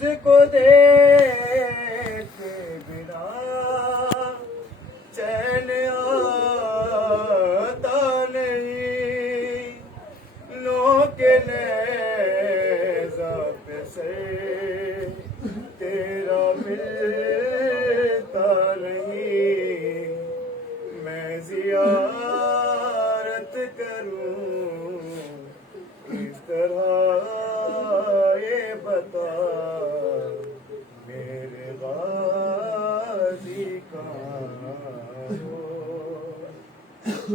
تجھ کو دیکھے بنا چین آتا نہیں، نوک نیزہ پہ سے تیرا ملتا نہیں، میں زیارت کروں اس طرح یہ بتا میرے غازی کہاں ہو،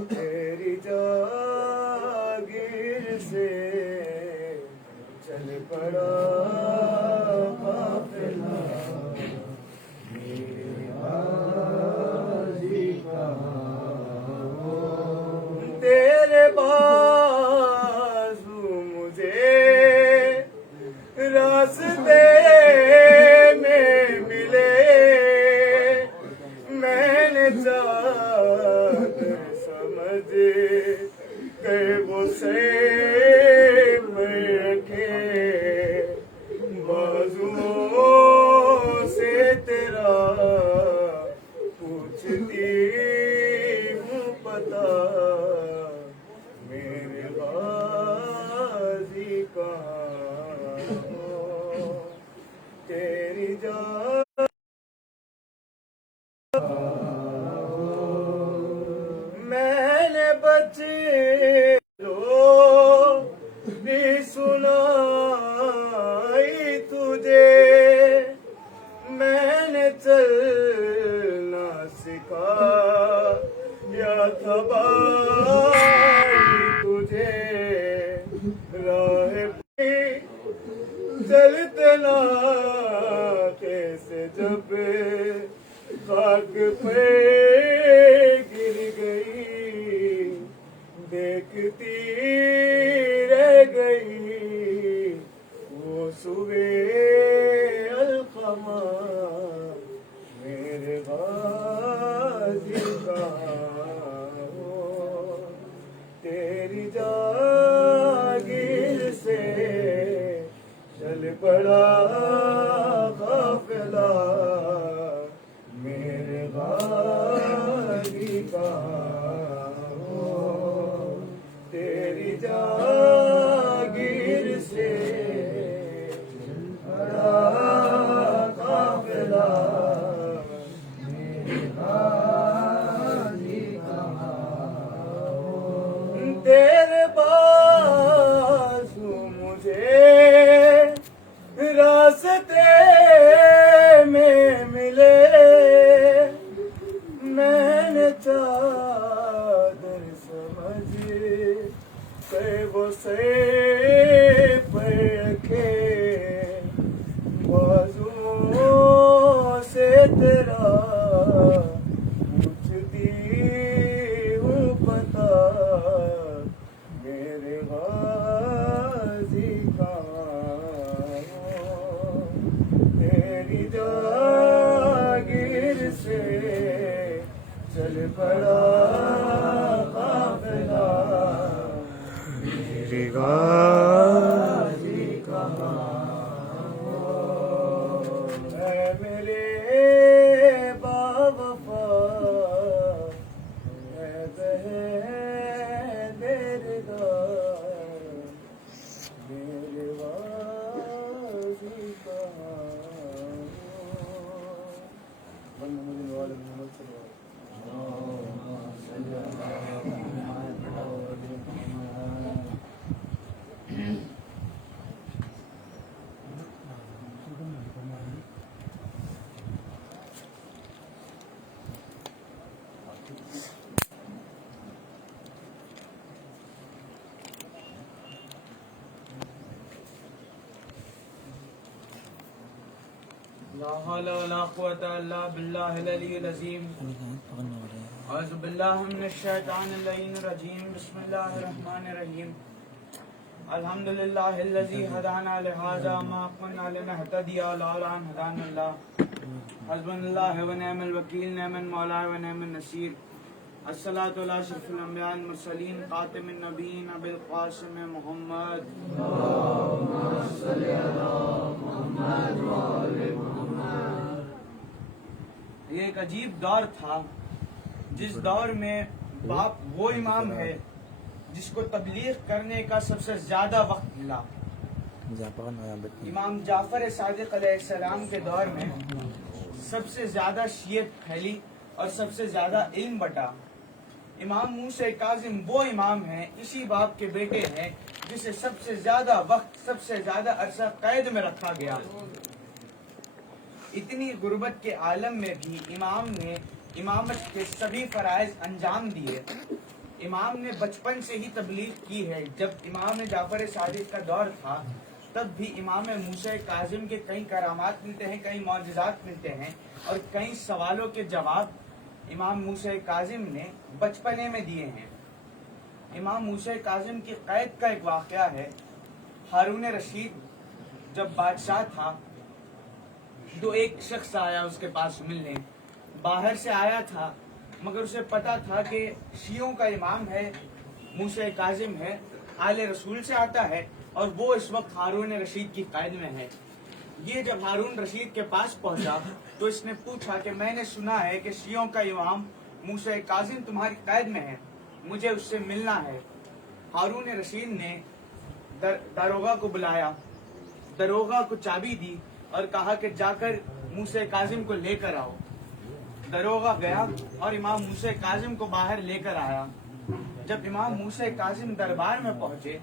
تیری جاگیر سے چل پڑا قافلہ، میرے غازی کہاں ہو، تیرے بازو مجھے راستے میں ملے، میں نے چادر سمجھ کے وہ سیب رکھے، بازوؤں سے تیرا پوچھتی ہوں پتا، میرے غازی کہاں ہو، تیری جان میں نے بچے رونی سنائی تجھے، میں نے چلنا سکھایا تھا بھائی تجھے، راہ پہ چلتے نا کیسے جب خاک پہ گر گئی، دیکھتی رہ گئی وہ صبح القمہ، میرے غازی کہاں ہو، تیری جاگیر سے چل پڑا قافلہ، میرے غازی کہاں ہو، تیری جاگیر سے چل پڑا قافلہ، میرے غازی کہاں ہو، تیرے بازو مجھے راستے میں ملے، میں نے چادر سمجھ کے وہ سیب رکھے، بازوؤں سے تیرا پوچھتی ہوں پتا، میرے غازی کہاں ہو، تیری جاگیر سے چل پڑا قافلہ، میرے غازی کہاں ہو، اے میرے باوفا، اے بہن دیردار، میرے غازی کہاں ہو، لا حول ولا قوة إلا بالله العلي العظيم. أعوذ بالله من الشيطان اللعين الرجيم. بسم الله الرحمن الرحيم. الحمد لله الذي هدانا لهذا ما كنا لنهتدي لولا أن هدانا الله. حسبنا الله ونعم الوكيل، نعم المولى ونعم النصير. الصلاة على أشرف الأنبياء المرسلين خاتم النبيين أبي القاسم محمد. اللهم صل على محمد. ایک عجیب دور تھا جس دور میں باپ وہ امام ہے جس کو تبلیغ کرنے کا سب سے زیادہ وقت ملا. امام جعفر صادق علیہ السلام کے دور میں سب سے زیادہ شیعت پھیلی اور سب سے زیادہ علم بٹا. امام موسیٰ کاظم وہ امام ہیں، اسی باپ کے بیٹے ہیں جسے سب سے زیادہ وقت سب سے زیادہ عرصہ قید میں رکھا گیا. اتنی غربت کے عالم میں بھی امام نے امامت کے سبھی فرائض انجام دیے. امام نے بچپن سے ہی تبلیغ کی ہے. جب امام جعفر صادق کا دور تھا تب بھی امام موسیٰ کاظم کے کئی کرامات ملتے ہیں، کئی معجزات ملتے ہیں اور کئی سوالوں کے جواب امام موسیٰ کاظم نے بچپنے میں دیے ہیں. امام موسیٰ کاظم کی قید کا ایک واقعہ ہے. ہارون رشید جب بادشاہ تھا تو ایک شخص آیا اس کے پاس ملنے. باہر سے آیا تھا مگر اسے پتا تھا کہ شیعوں کا امام ہے، موسیٰ کاظم ہے، آل رسول سے آتا ہے اور وہ اس وقت ہارون رشید کی قید میں ہے. یہ جب ہارون رشید کے پاس پہنچا تو اس نے پوچھا کہ میں نے سنا ہے کہ شیعوں کا امام موسیٰ کاظم تمہاری قید میں ہے، مجھے اس سے ملنا ہے. ہارون رشید نے داروغہ کو بلایا، داروغہ کو چابی دی اور کہا کہ جا کر موسیٰ کاظم کو لے کر آؤ. داروغہ گیا اور امام موسیٰ کاظم کو باہر لے کر آیا. جب امام موسیٰ کاظم دربار میں پہنچے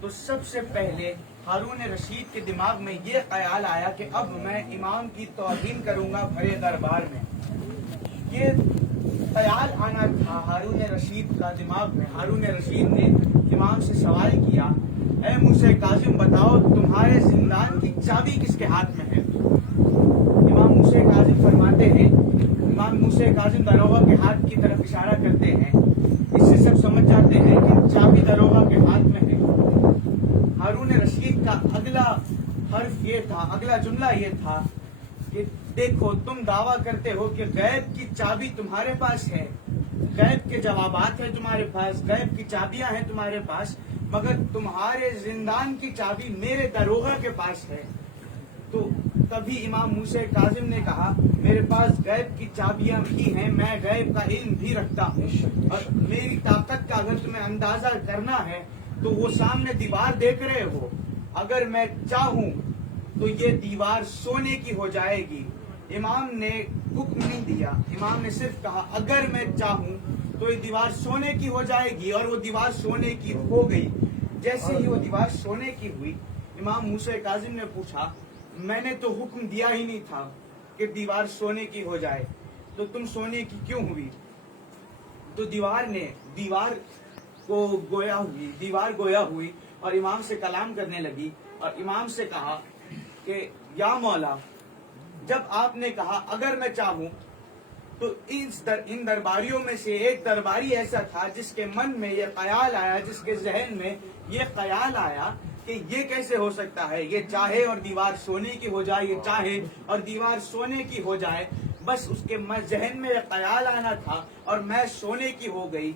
تو سب سے پہلے ہارون رشید کے دماغ میں یہ خیال آیا کہ اب میں امام کی توہین کروں گا بھرے دربار میں. یہ خیال آنا تھا ہارون رشید کا دماغ میں. ہارون رشید نے امام سے سوال کیا، اے موسیٰ کاظم بتاؤ تمہارے زندان کی چابی کس کے ہاتھ میں ہے؟ امام موسیٰ کاظم فرماتے ہیں، امام موسیٰ کاظم داروغہ کے ہاتھ کی طرف اشارہ کرتے ہیں. اس سے سب سمجھ جاتے ہیں کہ چابی داروغہ کے ہاتھ میں ہے. ہارون رشید کا اگلا حرف یہ تھا، اگلا جملہ یہ تھا کہ دیکھو تم دعویٰ کرتے ہو کہ غیب کی چابی تمہارے پاس ہے، غیب کے جوابات ہیں تمہارے پاس، غیب کی چابیاں ہیں تمہارے پاس، مگر تمہارے زندان کی چابی میرے داروغہ کے پاس ہے. تو تبھی امام موسیٰ کاظم نے کہا میرے پاس غیب کی چابیاں بھی ہیں، میں غیب کا علم بھی رکھتا ہوں اور میری طاقت کا اگر تمہیں اندازہ کرنا ہے تو وہ سامنے دیوار دیکھ رہے ہو، اگر میں چاہوں تو یہ دیوار سونے کی ہو جائے گی. امام نے حکم نہیں دیا، امام نے صرف کہا اگر میں چاہوں تو یہ دیوار سونے کی ہو جائے گی اور وہ دیوار سونے کی ہو گئی. جیسے ہی وہ دیوار سونے کی ہوئی امام موسیٰ کاظم نے پوچھا میں نے تو حکم دیا ہی نہیں تھا کہ دیوار سونے کی ہو جائے، تو تم سونے کی کیوں ہوئی؟ تو دیوار گویا ہوئی اور امام سے کلام کرنے لگی اور امام سے کہا کہ یا مولا، جب آپ نے کہا اگر میں چاہوں تو ان درباریوں میں سے ایک درباری ایسا تھا جس کے من میں یہ خیال آیا، جس کے ذہن میں یہ خیال آیا کہ یہ کیسے ہو سکتا ہے، یہ چاہے اور دیوار سونے کی ہو جائے، یہ چاہے اور دیوار سونے کی ہو جائے. بس اس کے ذہن میں یہ خیال آنا تھا اور میں سونے کی ہو گئی.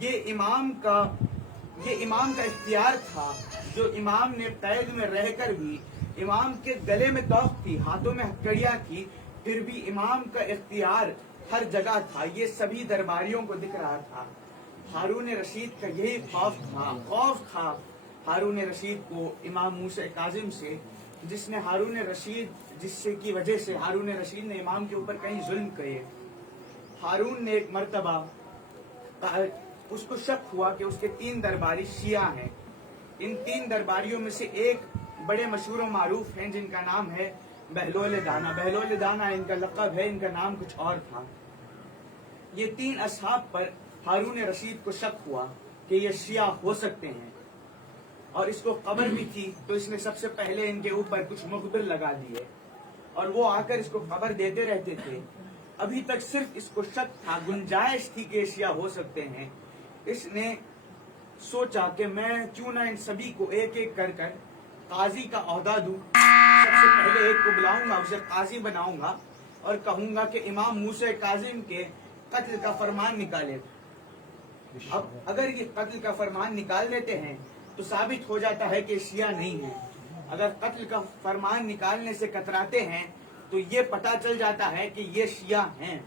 یہ امام کا اختیار تھا جو امام نے قید میں رہ کر بھی، امام کے گلے میں توق تھی، ہاتھوں میں ہتھکڑیاں تھی، پھر بھی امام کا اختیار ہر جگہ تھا. یہ سبھی درباریوں کو دکھ رہا تھا. ہارون رشید کا یہی خوف تھا ہارون رشید کو امام موسیٰ کاظم سے، جس کی وجہ سے ہارون رشید نے امام کے اوپر کئی ظلم کیے. ہارون نے ایک مرتبہ اس کو شک ہوا کہ اس کے 3 درباری شیعہ ہیں. ان 3 درباریوں میں سے ایک بڑے مشہور و معروف ہیں جن کا نام ہے بہلول دانا. بہلول دانا ان کا لقب ہے، ان کا نام کچھ اور تھا. یہ 3 اصحاب پر ہارون رشید کو شک ہوا کہ یہ شیعہ ہو سکتے ہیں اور اس کو خبر بھی تھی، تو اس نے سب سے پہلے ان کے اوپر کچھ مخبر لگا دیے اور وہ آ کر اس کو خبر دیتے رہتے تھے. ابھی تک صرف اس کو شک تھا، گنجائش تھی کہ شیعہ ہو سکتے ہیں. اس نے سوچا کہ میں کیوں نہ ان سبھی کو ایک ایک کر قاضی کا عہدہ دوں. سب سے پہلے ایک کو بلاؤں گا، اسے قاضی بناؤں گا اور کہوں گا کہ امام موسیٰ کاظم کے قتل کا فرمان نکالے. اب اگر یہ قتل کا فرمان نکال دیتے ہیں تو ثابت ہو جاتا ہے کہ شیعہ نہیں ہے. اگر قتل کا فرمان نکالنے سے کتراتے ہیں تو یہ پتہ چل جاتا ہے کہ یہ شیعہ ہیں.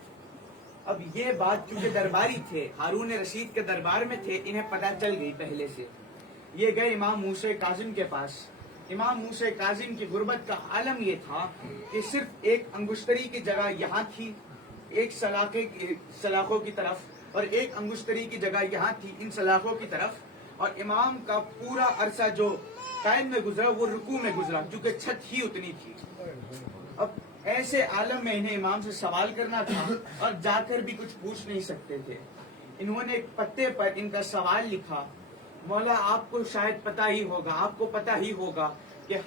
اب یہ بات کیونکہ درباری تھے، ہارون رشید کے دربار میں تھے، انہیں پتہ چل گئی پہلے سے. یہ گئے امام موسیٰ کاظم کے پاس. امام موسیٰ کاظم کی غربت کا عالم یہ تھا کہ صرف ایک انگشتری کی جگہ یہاں تھی، ایک سلاخوں کی طرف، اور ایک انگشتری کی جگہ یہاں تھی ان سلاخوں کی طرف. اور امام کا پورا عرصہ جو قائم میں گزرا وہ رکوع میں گزرا، کیونکہ چھت ہی اتنی تھی. اب ایسے عالم میں انہیں امام سے سوال کرنا تھا اور جا کر بھی کچھ پوچھ نہیں سکتے تھے. انہوں نے ایک پتے پر ان کا سوال لکھا: مولا آپ کو شاید پتہ ہی ہوگا، آپ کو پتہ ہی ہوگا کہ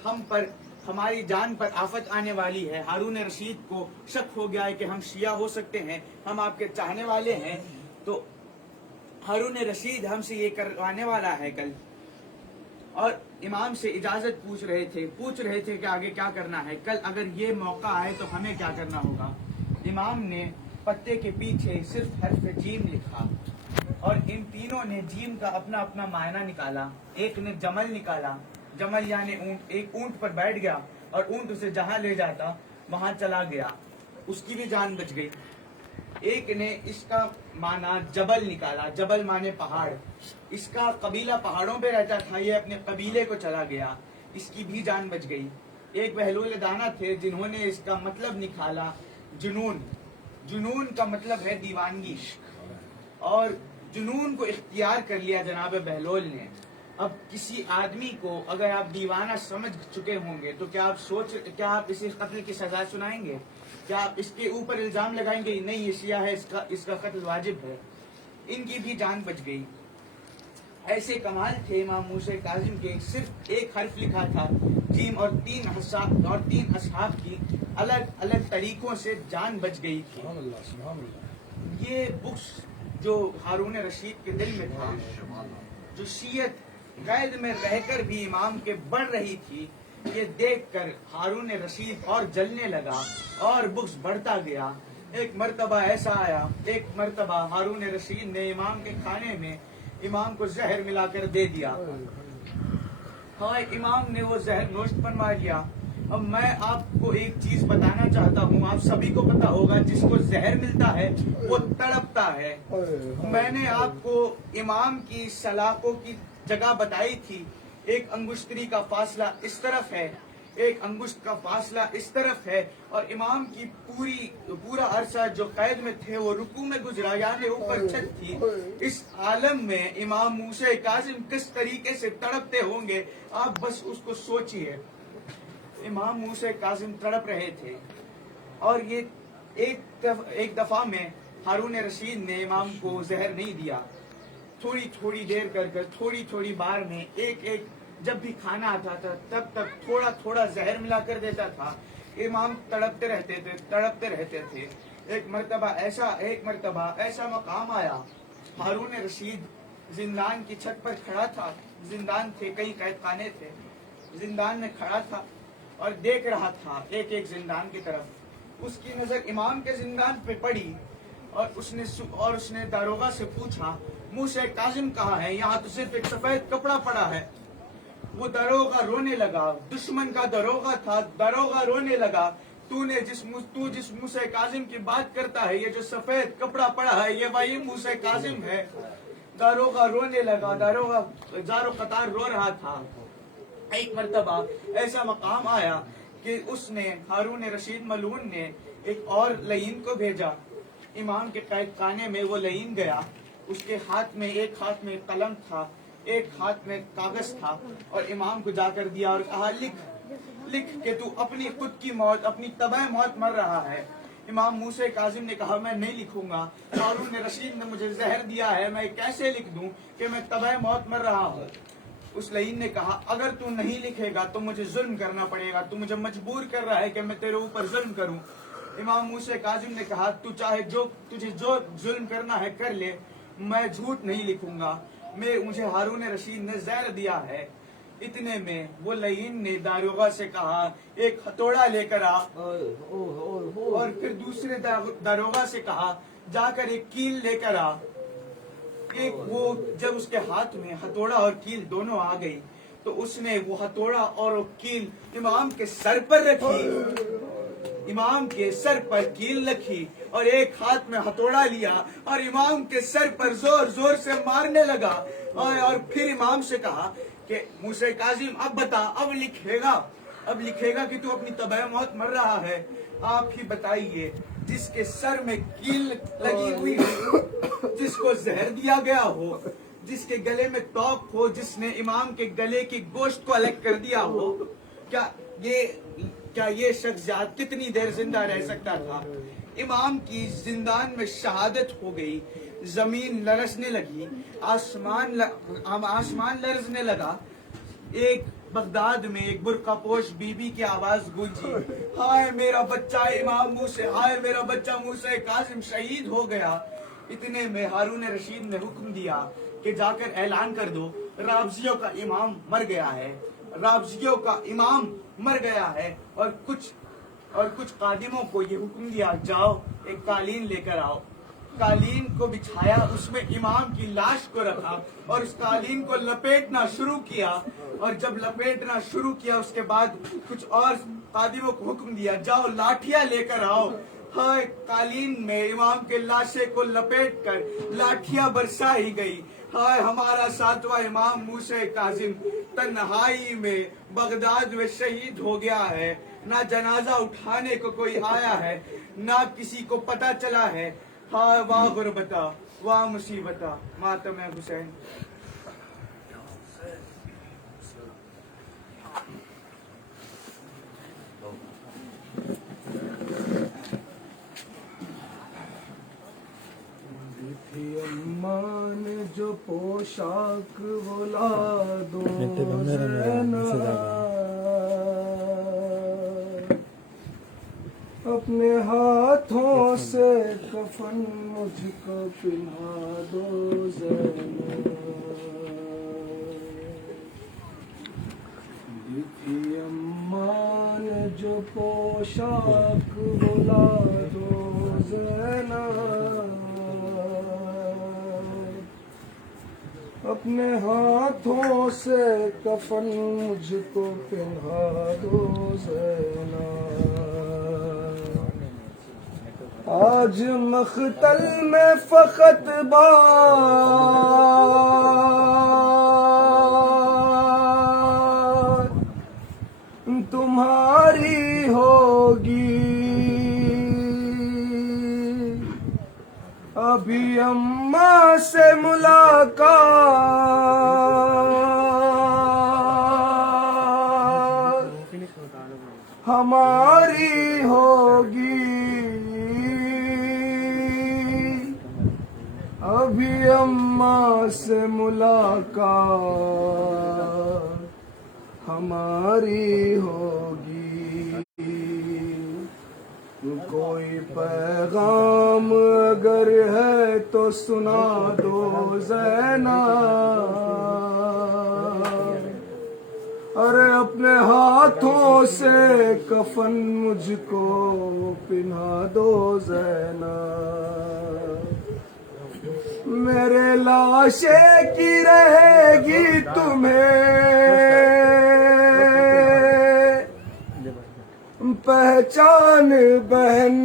ہماری جان پر آفت آنے والی ہے. ہارون رشید کو شک ہو گیا ہے کہ ہم شیعہ ہو سکتے ہیں، ہم آپ کے چاہنے والے ہیں، تو ہارون رشید ہم سے یہ کروانے والا ہے کل. اور امام سے اجازت پوچھ رہے تھے کہ آگے کیا کرنا ہے، کل اگر یہ موقع آئے تو ہمیں کیا کرنا ہوگا. امام نے پتے کے پیچھے صرف حرف جیم لکھا اور ان تینوں نے جیم کا اپنا اپنا معنی نکالا. ایک نے جمل نکالا، جمل یعنی اونٹ. ایک اونٹ پر بیٹھ گیا اور اونٹ اسے جہاں لے جاتا وہاں چلا گیا، اس کی بھی جان بچ گئی. ایک نے اس کا معنی جبل نکالا، جبل معنی پہاڑ. اس کا قبیلہ پہاڑوں پہ رہتا تھا، یہ اپنے قبیلے کو چلا گیا، اس کی بھی جان بچ گئی. ایک بہلول دانا تھے جنہوں نے اس کا مطلب نکالا جنون. جنون کا مطلب ہے دیوانگی، اور جنون کو اختیار کر لیا جناب بہلول نے. اب کسی آدمی کو اگر آپ دیوانہ سمجھ چکے ہوں گے تو کیا آپ اسے قتل کی سزا سنائیں گے؟ کیا آپ اس کے اوپر الزام لگائیں گے نہیں یہ شیعہ ہے، اس کا قتل واجب ہے؟ ان کی بھی جان بچ گئی. ایسے کمال تھے امام موسیٰ کاظم کے، صرف ایک حرف لکھا تھا جیم، اور تین اصحاب کی الگ الگ طریقوں سے جان بچ گئی تھی. یہ بخش جو ہارون رشید کے دل میں تھا، جو شیعت قید میں رہ کر بھی امام کے بڑھ رہی تھی، یہ دیکھ کر ہارون رشید اور جلنے لگا اور بغض بڑھتا گیا. ایک مرتبہ ایسا آیا، ایک مرتبہ ہارون رشید نے امام کے کھانے میں امام کو زہر ملا کر دے دیا. ہاں، امام نے وہ زہر نوشت فرما لیا. اب میں آپ کو ایک چیز بتانا چاہتا ہوں، آپ سبھی کو پتا ہوگا جس کو زہر ملتا ہے وہ تڑپتا ہے. میں نے آپ کو امام کی سلاخوں کی جگہ بتائی تھی، ایک انگشتری کا فاصلہ اس طرف ہے، ایک انگشت کا فاصلہ اس طرف ہے، اور امام کی پورا عرصہ جو قید میں تھے وہ رکوع میں گزرا، یعنی اوپر چھت تھی. اس عالم میں امام موسیٰ کاظم کس طریقے سے تڑپتے ہوں گے، آپ بس اس کو سوچئے. امام موسیٰ کاظم تڑپ رہے تھے، اور یہ ایک دفعہ میں ہارون رشید نے امام کو زہر نہیں دیا. تھوڑی دیر کر تھوڑی تھوڑی بار میں ایک جب بھی کھانا آتا تھا تب تھوڑا زہر ملا کر دیتا تھا. امام تڑپتے رہتے تھے. ایک مرتبہ ایسا مقام آیا، ہارون رشید زندان کی چھت پر کھڑا تھا. زندان تھے، کئی قید خانے تھے، زندان میں کھڑا تھا اور دیکھ رہا تھا ایک زندان کی طرف. اس کی نظر امام کے زندان پہ پڑی اور اس نے داروغہ سے پوچھا موسیٰ کاظم کہاں ہے؟ یہاں تو صرف ایک سفید کپڑا پڑا ہے. وہ داروغہ رونے لگا، دشمن کا داروغہ تھا. داروغہ رونے لگا، تو جس موسیٰ کاظم کی بات کرتا ہے، یہ جو سفید کپڑا پڑا ہے یہ وہی موسیٰ کاظم ہے. داروغہ رونے لگا، داروغہ زار و قطار رو رہا تھا. ایک مرتبہ ایسا مقام آیا کہ اس نے ہارون رشید ملعون نے ایک اور لعین کو بھیجا. امام کے قید خانے میں وہ لعین گیا، اس کے ایک ہاتھ میں قلم تھا، ایک ہاتھ میں کاغذ تھا، اور امام کو جا کر دیا اور کہا لکھ کہ تو اپنی خود کی موت، اپنی تباہ موت مر رہا ہے. امام موسیٰ کاظم نے کہا میں نہیں لکھوں گا، ہارون رشید نے مجھے زہر دیا ہے، میں کیسے لکھ دوں کہ میں تباہ موت مر رہا ہوں. اس لعین نے کہا اگر تو نہیں لکھے گا تو مجھے ظلم کرنا پڑے گا، تو مجھے مجبور کر رہا ہے کہ میں تیرے اوپر ظلم کروں. امام موسیٰ کاظم نے کہا تو چاہے تجھے جو ظلم کرنا ہے کر لے، میں جھوٹ نہیں لکھوں گا، مجھے ہارون رشید نے زہر دیا ہے. اتنے میں وہ لعین نے داروغہ سے کہا ایک ہتھوڑا لے کر آ، اور پھر دوسرے داروغہ سے کہا جا کر ایک کیل لے کر آ. وہ جب اس کے ہاتھ میں ہتھوڑا اور کیل دونوں آ گئی تو اس نے وہ ہتھوڑا اور وہ کیل امام کے سر پر رکھی. امام کے سر پر کیل رکھی اور ایک ہاتھ میں ہتھوڑا لیا اور امام کے سر پر زور زور سے مارنے لگا اور پھر امام سے کہا کہ موسیٰ کاظم اب بتا، اب لکھے گا کہ تو اپنی طبع موت مر رہا ہے، آپ ہی بتائیے جس کے سر میں کیل لگی ہوئی ہو، جس کو زہر دیا گیا ہو، جس کے گلے میں توق ہو، جس نے امام کے گلے کی گوشت کو الگ کر دیا ہو، کیا یہ شخص کتنی دیر زندہ رہ سکتا تھا؟ امام کی زندان میں شہادت ہو گئی، زمین لرزنے لگی، آسمان لرزنے لگا۔ ایک بغداد میں ایک برقع پوش بی بی کی آواز گونجی، ہائے میرا بچہ امام موسیٰ، ہائے میرا بچہ موسیٰ کاظم شہید ہو گیا۔ اتنے میں ہارون رشید نے حکم دیا کہ جا کر اعلان کر دو رابضیوں کا امام مر گیا ہے، رابضیوں کا امام مر گیا ہے۔ اور کچھ خادموں کو یہ حکم دیا، جاؤ ایک قالین لے کر آؤ۔ قالین کو بچھایا، اس میں امام کی لاش کو رکھا اور اس قالین کو لپیٹنا شروع کیا، اور جب لپیٹنا شروع کیا اس کے بعد کچھ اور خادموں کو حکم دیا، جاؤ لاٹھیاں لے کر آؤ۔ ہائے قالین میں امام کے لاشے کو لپیٹ کر لاٹھیاں برسائی گئی۔ ہائے ہمارا ساتواں امام موسیٰ کاظم تنہائی میں بغداد میں شہید ہو گیا ہے، نہ جنازہ اٹھانے کو کوئی آیا ہے، نہ کسی کو پتہ چلا ہے۔ ہائے واہ غربتہ، واہ مصیبتہ، ماتم حسین۔ تھی اماں نے جو پوشاک وہ لا دو اپنے ہاتھوں سے کفن مجھ کو پہنا دو زینب، تھی اماں نے جو پوشاک وہ لا دو زینب، اپنے ہاتھوں سے کفن مجھ کو پہنا دو زینب، آج مختل میں فقط بات تمہاری ہوگی، ابھی اماں سے ملاقات ہماری ہوگی، ابھی اماں سے ملاقات ہماری ہوگی۔ کوئی پیغام اگر ہے تو سنا دو زینب، ارے اپنے ہاتھوں سے کفن مجھ کو پہنا دو زینب، میرے لاشے کی رہے گی تمہیں پہچان بہن،